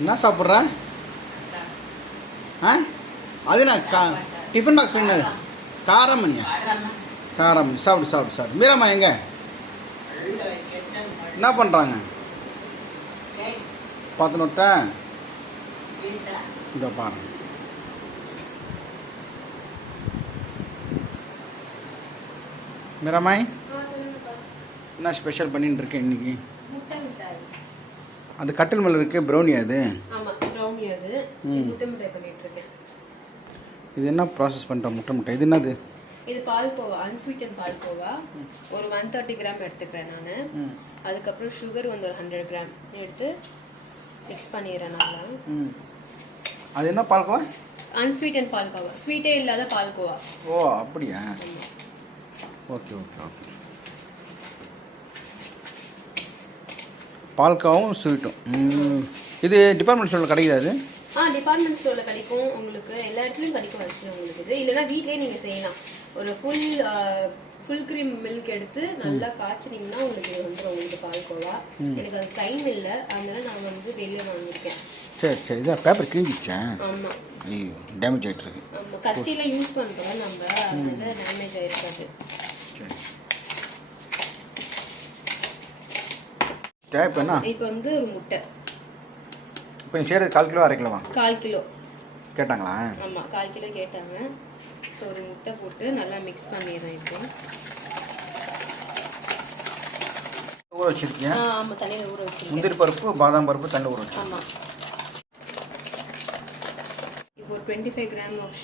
என்ன சாப்பிட்ற? ஆ அது நான் டிஃபன் பாக்ஸ் என்னது? காரமணியா? காரமணி. சாப்பிடு சாப்பிடு சாப்பிடு. மீராம்மா எங்க என்ன பண்ணுறாங்க? பார்த்துனுட்டா இந்த பாருங்க. மீராமாய் என்ன ஸ்பெஷல் பண்ணிட்டு இருக்கேன் இன்னைக்கு? அது கட்டில் மேலே இருக்கு. ப்ரௌனி அது. இது என்ன ப்ராசஸ் பண்ணுற முட்டை முட்டை? இது என்னது? இது பால்கோவா, அன்ஸ்வீட்டன் பால்கோவா. ஒரு 130 கிராம் எடுத்துக்கிறேன் நான். அதுக்கப்புறம் சுகர் வந்து ஒரு 100 கிராம் எடுத்து மிக்ஸ் பண்ணிடுறேன் நல்லா. அது என்ன பால்கோவா? அன்ஸ்வீட்டன் பால்கோவா, ஸ்வீட்டே இல்லாத பால்கோவா. ஓ அப்படியா? Okay okay okay. பால்கோவாவும் ஸ்வீட்டும். இது டிபார்ட்மெண்ட் ஸ்டோரில் கிடைக்காது? டிபார்ட்மெண்ட் ஸ்டோரில் கிடைக்கும் உங்களுக்கு, எல்லா இடத்துலையும் கிடைக்கும் ஆக்சுவலி உங்களுக்கு. இது இல்லைனா வீட்லேயே நீங்கள் செய்யலாம். ஒரு ஃபுல் க்ரீம் மில்க் எடுத்து நல்லா காய்ச்சினீங்கன்னா உங்களுக்கு வந்துடும் உங்களுக்கு பால்கோவா. எனக்கு அது டைம் இல்லை, அதனால நான் வந்து வெளியே வாங்கியிருக்கேன். சரி சரி. இதான் பேப்பர் கிழிஞ்சிச்சேன். ஆமாம். ஐயோ டேமேஜ் ஆகிட்டு இருக்கு. ஆமாம், கத்தியில் யூஸ் பண்ணுறோம் நம்ம, அதனால டேமேஜ் ஆகிருக்காது. சரி. ஸ்டேப் என்ன? இப்போ வந்து ஒரு முட்டை. இப்போ நீ செய்கிறது 1/4 கிலோ 1/2 கிலோவா? 1/4 கிலோ கேட்டாங்களா? ஆமாம், 1/4 கிலோ கேட்டாங்க. ஸோ ஒரு முட்டை போட்டு நல்லா மிக்ஸ் பண்ணிடுறேன். இப்போ ஊற வச்சிருக்கேன். ஆமாம், தண்ணியில் ஊற வச்சிருக்கேன். முந்திரி பருப்பு பாதாம் பருப்பு தண்ணி ஊற வச்சு. ஆமாம். இப்போ ஒரு 25 கிராம் ஆஃப்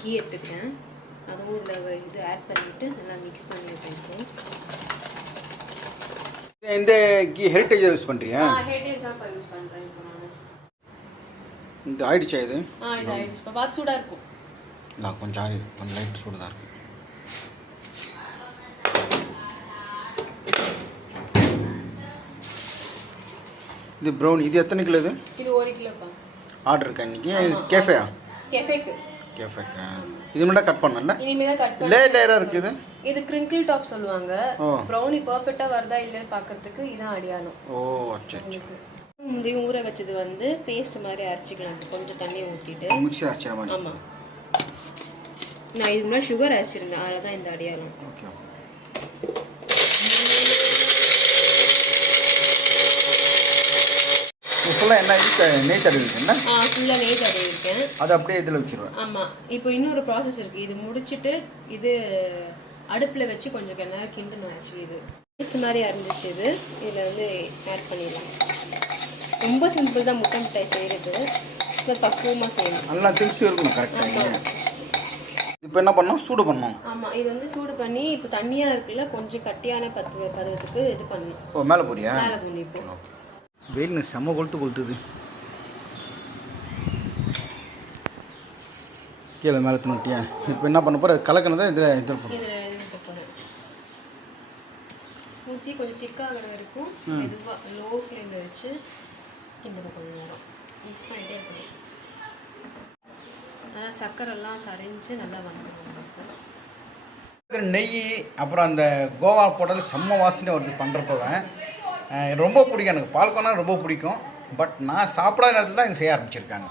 கீ எடுத்துக்கிறேன். அதுவும் இதில் இது ஆட் பண்ணிவிட்டு நல்லா மிக்ஸ் பண்ணிடுறேன். இப்போ இந்த கீ ஹெரிட்டேஜ் யூஸ் பண்ணுறியா? ஹெரிட்டேஜ் தான் யூஸ் பண்ணுறேன் இப்போ நான். இந்த ஆயிடுச்சா இது? இது ஆயிடுச்சு. இப்போ பார்த்து சூடாக இருக்கும். இல்லை கொஞ்சம் ஆறி கொஞ்சம் லைட் சூடு தான் இருக்குது. இது ப்ரௌனி. இது எத்தனை கிலோ? இது 1 கிலோப்பா. ஆர்டர் இருக்கா இன்னைக்கு? கேஃபேயா? கேஃபேக்கு. இது மட்டும் கட் பண்ணல. இனிமேல் கட் பண்ண லேயரா இருக்குது. இது கிரிங்கிள் டாப் சொல்லுவாங்க. ப்ரௌனி பர்ஃபெக்ட்டா வருதா இல்லைன்னு பார்க்கிறதுக்கு இதான் அடியானம். ஓ சரி. முந்தி ஊற வச்சது வந்து பேஸ்ட் மாதிரி அரைச்சிக்கலாம். கொஞ்சம் தண்ணி ஊற்றிட்டு மிக்ஸி அரைச்சற மாதிரி. ஆமாம், நான் இதுக்கு முன்னாடி சுகர் அரைச்சிருந்தேன், அதில் தான் இந்த அடியானம். Okay okay. ஃபுல்லாக என்ன நெய் தடவிருக்கேன். ஃபுல்லாக நெய் தடவிருக்கேன். அது அப்படியே இதில் வச்சுருவேன். ஆமாம். இப்போ இன்னொரு ப்ராசஸ் இருக்குது. இது முடிச்சுட்டு இது அடுப்பில் வச்சு கொஞ்சம் நேரம் கிண்டணும். ஆக்சுவலி இது பேஸ்ட் மாதிரி அரைஞ்சிச்சு. இதில் வந்து ஆட் பண்ணிடலாம். ரொம்ப சிம்பிள் தான் முட்டை மிட்டாய் செய்கிறது. இப்போ பக்குவமாக செய்யணும். நல்லா திங்ஸ் இருக்கணும் கரெக்டாக. இப்போ என்ன பண்ணோம்? சூடு பண்ணோம். ஆமாம், இது வந்து சூடு பண்ணி இப்போ தண்ணியாக இருக்குல்ல, கொஞ்சம் கட்டியான பருவத்துக்கு இது பண்ணணும். ஓ மேலே போறியா? மேலே போய் இப்போ ஓகே. வெயில் செம்ம கொளுத்துது. கீழே மேலே தூண்டியா? இப்போ என்ன பண்ண போகிற? கலக்கணும் இதில் இதில் போகிறேன். ஊற்றி கொஞ்சம் திக்காகிற வரைக்கும் மெதுவாக லோ ஃப்ளேமில் வச்சு கிண்டணும். கொஞ்சம் நேரம் மிக்ஸ் பண்ணிகிட்டே இருக்கணும். நல்லா சர்க்கரைலாம் கரைஞ்சி நல்லா வந்துடும். நெய் அப்புறம் அந்த கோவா போட்டது செம்ம வாசனை வருது பண்ணுறப்போவேன். ரொம்ப பிடிக்கும் எனக்கு. பால்கோனா ரொம்ப பிடிக்கும். பட் நான் சாப்பிடாத நேரத்தில் தான் இங்கே செய்ய ஆரம்பிச்சிருக்காங்க.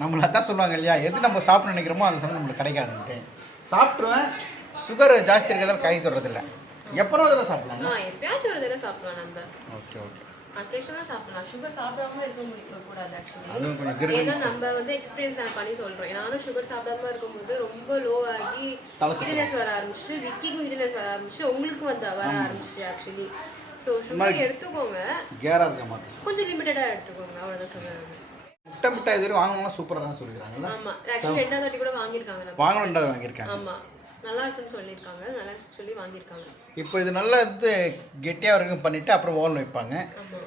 நம்மள தான் சொல்லுவாங்க இல்லையா, எது நம்ம சாப்பிட நினைக்கிறோமோ அந்த சமயம் நம்மளுக்கு கிடைக்காதுன்ட்டு சாப்பிட்ருவேன். சுகர் ஜாஸ்தி இருக்கிறதால கை தொடுறதில்ல. எப்போ இதில் சாப்பிடலாம்? எப்பயாச்சும் ஒரு தடவை சாப்பிடலாம் நம்ம. Okay okay. அக்கேஷனாக சாப்பிடலாம். சுகர் சாப்பிடாம இருக்க கூடாது ஆக்சுவலி. அதுவும் கொஞ்சம் ஏன்னா நம்ம வந்து எக்ஸ்பீரியன்ஸ் பண்ணி சொல்கிறோம். நானும் சுகர் சாப்பிடாம இருக்கும்போது ரொம்ப லோ ஆகி ஹிட்னஸ் வர ஆரம்பிச்சு, விக்கிக்கும் ஹிட்னஸ் வர ஆரம்பிச்சு, உங்களுக்கும் வந்து வர ஆரம்பிச்சு ஆக்சுவலி. ஸோ சுகர் எடுத்துக்கோங்க, கேராக இருக்க மாட்டேன், கொஞ்சம் லிமிட்டடாக எடுத்துக்கோங்க, அவ்வளோதான் சொல்கிறாங்க. முட்டை முட்டை இது வாங்கணும்னா சூப்பராக தான் சொல்லிக்கிறாங்க. ஆமாம், ஆக்சுவலி 2வது வாட்டி கூட வாங்கியிருக்காங்க. வாங்கணும் 2வது வாங்கியிருக்காங்க. ஆமாம், நல்லா இருக்குன்னு சொல்லியிருக்காங்க, நல்லா சொல்லி வாங்கியிருக்காங்க. இப்போ இது நல்லா இது கெட்டியாக வரைக்கும் பண்ணிவிட்டு அப்புறம் ஓவன் வைப்பாங்க.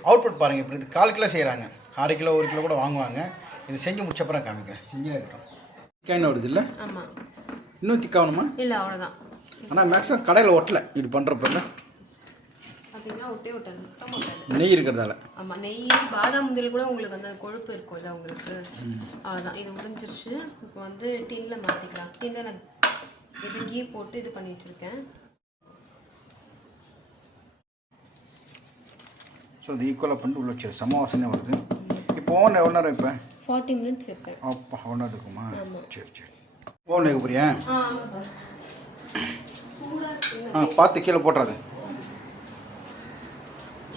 அவுட்புட் பாருங்கள். இப்போ இது 1/4 கிலோ செய்கிறாங்க. 1/2 கிலோ 1 கிலோ கூட வாங்குவாங்க. இது செஞ்சு முடிச்சப்பறம் காமிக்கிறேன். செஞ்சு இருக்கட்டும். திக்கான வருது இல்லை? ஆமாம். இன்னும் திக்காகணுமா? இல்லை, அவ்வளோதான். ஆனால் மேக்ஸிமம் கடையில் ஒட்டலை இது பண்ணுறப்ப. பார்த்தீங்கன்னா ஒட்டே ஒட்டாது, சுத்தமாக ஒட்டாது, நெய் இருக்கிறதால. ஆமாம், நெய் பாதாம் முந்திரி கூட உங்களுக்கு அந்த கொழுப்பு இருக்கும்ல உங்களுக்கு, அவ்வளோதான். இது முடிஞ்சிருச்சு. இப்போ வந்து டின்னில் மாற்றிக்கலாம். டின்னில் நான் இது கீ போட்டு இது பண்ணி வச்சுருக்கேன். ஸோ இது ஈக்குவலாக பண்ணிட்டு உள்ள வச்சு சமவாசனே வருது. இப்போ ஓவன் எவ்வளோ நேரம் வைப்பேன்? 40 minutes வைப்பேன். அப்பா அவ்வளோ இருக்குமா? ஆமாம். சரி ஓவன் வைக்க போறியா? ஆமாப்பா. பார்த்து கீழே போட்டுறாது.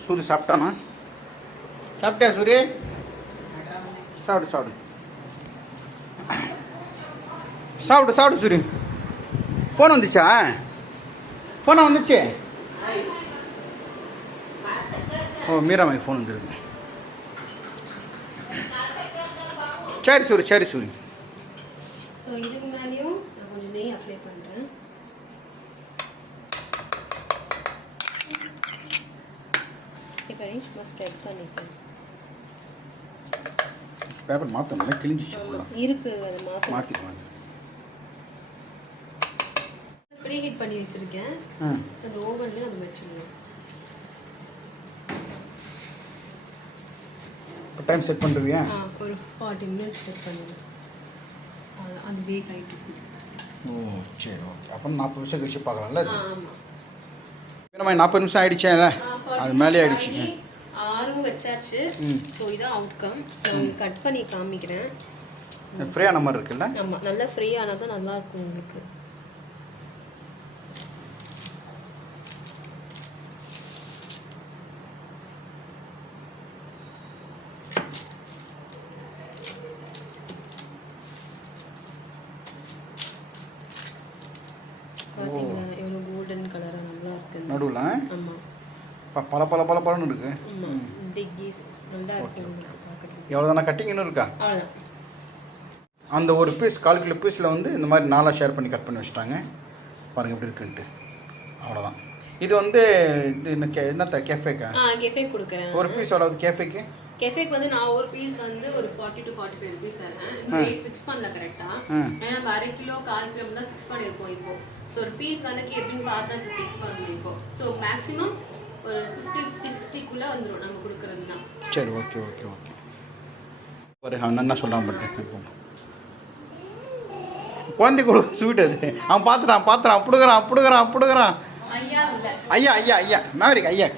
சூரி சாப்பிட்டானா? சாப்பிட்டியா சூரி? சாப்பிடு சூரி. ஃபோன் வந்துச்சா? ஃபோனை வந்துச்சு. ஓ மீராமாய்க்கு ஃபோன் வந்துருக்கு. சரி சூரி. ஸோ இதுக்கு மேலேயும் நான் கொஞ்சம் நெய் அப்ளை பண்ணுறேன். இப்போ சும்மா ஸ்ப்ரெட் பண்ணிட்டேன். பேப்பர் மாற்றணும், கிழிஞ்சிச்சு. இருக்கு அதை மாற்றிடுவாங்க. ப்ரீ ஹீட் பண்ணி வச்சுருக்கேன். அந்த ஓவன்லேயே நம்ம வச்சுக்கலாம். இப்போ டைம் செட் பண்ணுறியா? ஒரு 40 minutes செட் பண்ணுவேன். அது பேக் ஆகிட்டு. ஓ சரி ஓகே. அப்போ 40 நிமிஷம் கழிச்சு பார்க்கலாம்ல? ஆமாம். மீராமா 40 நிமிஷம் ஆகிடுச்சா? அது மேலே ஆகிடுச்சு. 6 வச்சாச்சு. ஸோ இதான் அவுட்கம். நான் கட் பண்ணி காமிக்கிறேன். ஃப்ரீயான மாதிரி இருக்குல்ல? ஆமாம், நல்லா ஃப்ரீ ஆனால் தான் நல்லாயிருக்கும் உங்களுக்கு. பார்த்தீங்களா எவ்வளோ கோல்டன் கலராக நல்லா இருக்கு நடுவில். ஆமாம். பழன்னு இருக்கு. ஆமாம், டிக்கீஸ் நல்லா இருக்கு உங்களுக்கு பார்க்குறதுக்கு. எவ்வளோ தானே கட்டிங் இன்னும் இருக்கா? அவ்வளோதான். அந்த ஒரு பீஸ் 1/4 கிலோ பீஸில் வந்து இந்த மாதிரி 4 ஷேர் பண்ணி கட் பண்ணி வச்சுட்டாங்க. பாருங்கள் எப்படி இருக்குன்ட்டு. அவ்வளோதான். இது வந்து இது என்னத்த கேஃபேக்கா? கேஃபே கொடுக்குறேன். ஒரு பீஸ் எவ்வளவு கேஃபேக்கு? கேஃபேக்கு வந்து நான் ஒரு பீஸ் வந்து ஒரு 40 to 45 rupees தரேன். ரேட் ஃபிக்ஸ் பண்ணல கரெக்டாக. ஏன்னா நம்ம 1/2 கிலோ 1/4 கிலோ தான் ஃபிக்ஸ் பண்ணியிருக்கோம் இப்போ. ஸோ ஒரு பீஸ் கணக்கு எப்படின்னு பார்த்து தான் ஃபிக்ஸ் பண்ணியிருக்கோம். ஸோ மேக்ஸிமம் ஒரு 50-60க்குள்ளே வந்துடும் நம்ம கொடுக்குறதுனா. சரி ஓகே ஒரு அவன் என்ன சொல்கிறான் பாருங்க. குழந்தை கூட ஸ்வீட் அது. அவன் பார்த்துறான் அப்படிங்கிறான். ஐயா மேவரிக் ஐயா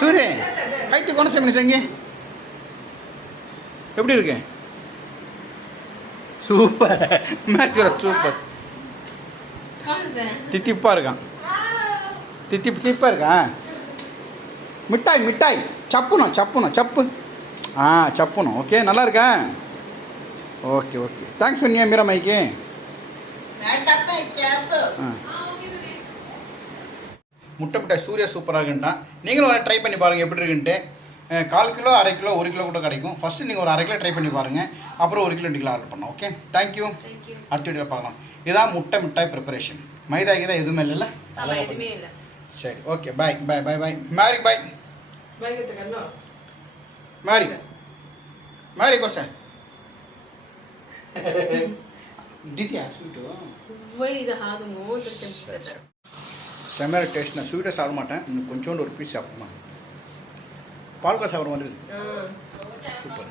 சூரி கைத்து கொனசம் செஞ்சு எப்படி இருக்கு? Super super. தித்திப்பா இருக்கான். மிட்டாய் சப்புணும் சப்புணும். ஓகே நல்லா இருக்கா? ஓகே தேங்க்ஸ் சொன்னியா மீராமாய்க்கு? முட்டை மிட்டாய் சூர்யா சூப்பராக இருக்குன்ட்டான். நீங்களும் ஒரு ட்ரை பண்ணி பாருங்கள் எப்படி இருக்குன்ட்டு. 1/4 கிலோ 1/2 கிலோ 1 கிலோ கூட கிடைக்கும். ஃபஸ்ட்டு நீங்கள் ஒரு 1/2 கிலோ ட்ரை பண்ணி பாருங்கள். அப்புறம் 1 கிலோ 2 கிலோ ஆர்டர் பண்ணோம். Okay thank you. அடுத்த வீடியோ பார்க்கலாம். இதான் முட்டை மிட்டாய் ப்ரிப்பரேஷன். மைதா தான் எதுவுமே இல்லைல்ல? எதுவுமே இல்லை. சரி ஓகே பாய் மேரி பாய் மேரி கோச ದಿದ್ಯಾ ಸ್ವೀಟು ಇದು ಹಾದು ಮೂವತ್ತು செம்ம டேஸ்ட். நான் ஸ்வீட்டை சாப்பிட மாட்டேன். இன்னும் கொஞ்சோண்டு ஒரு பீஸ் சாப்பிடுமா. பால்கா சாப்பிட மாதிரி சூப்பர்.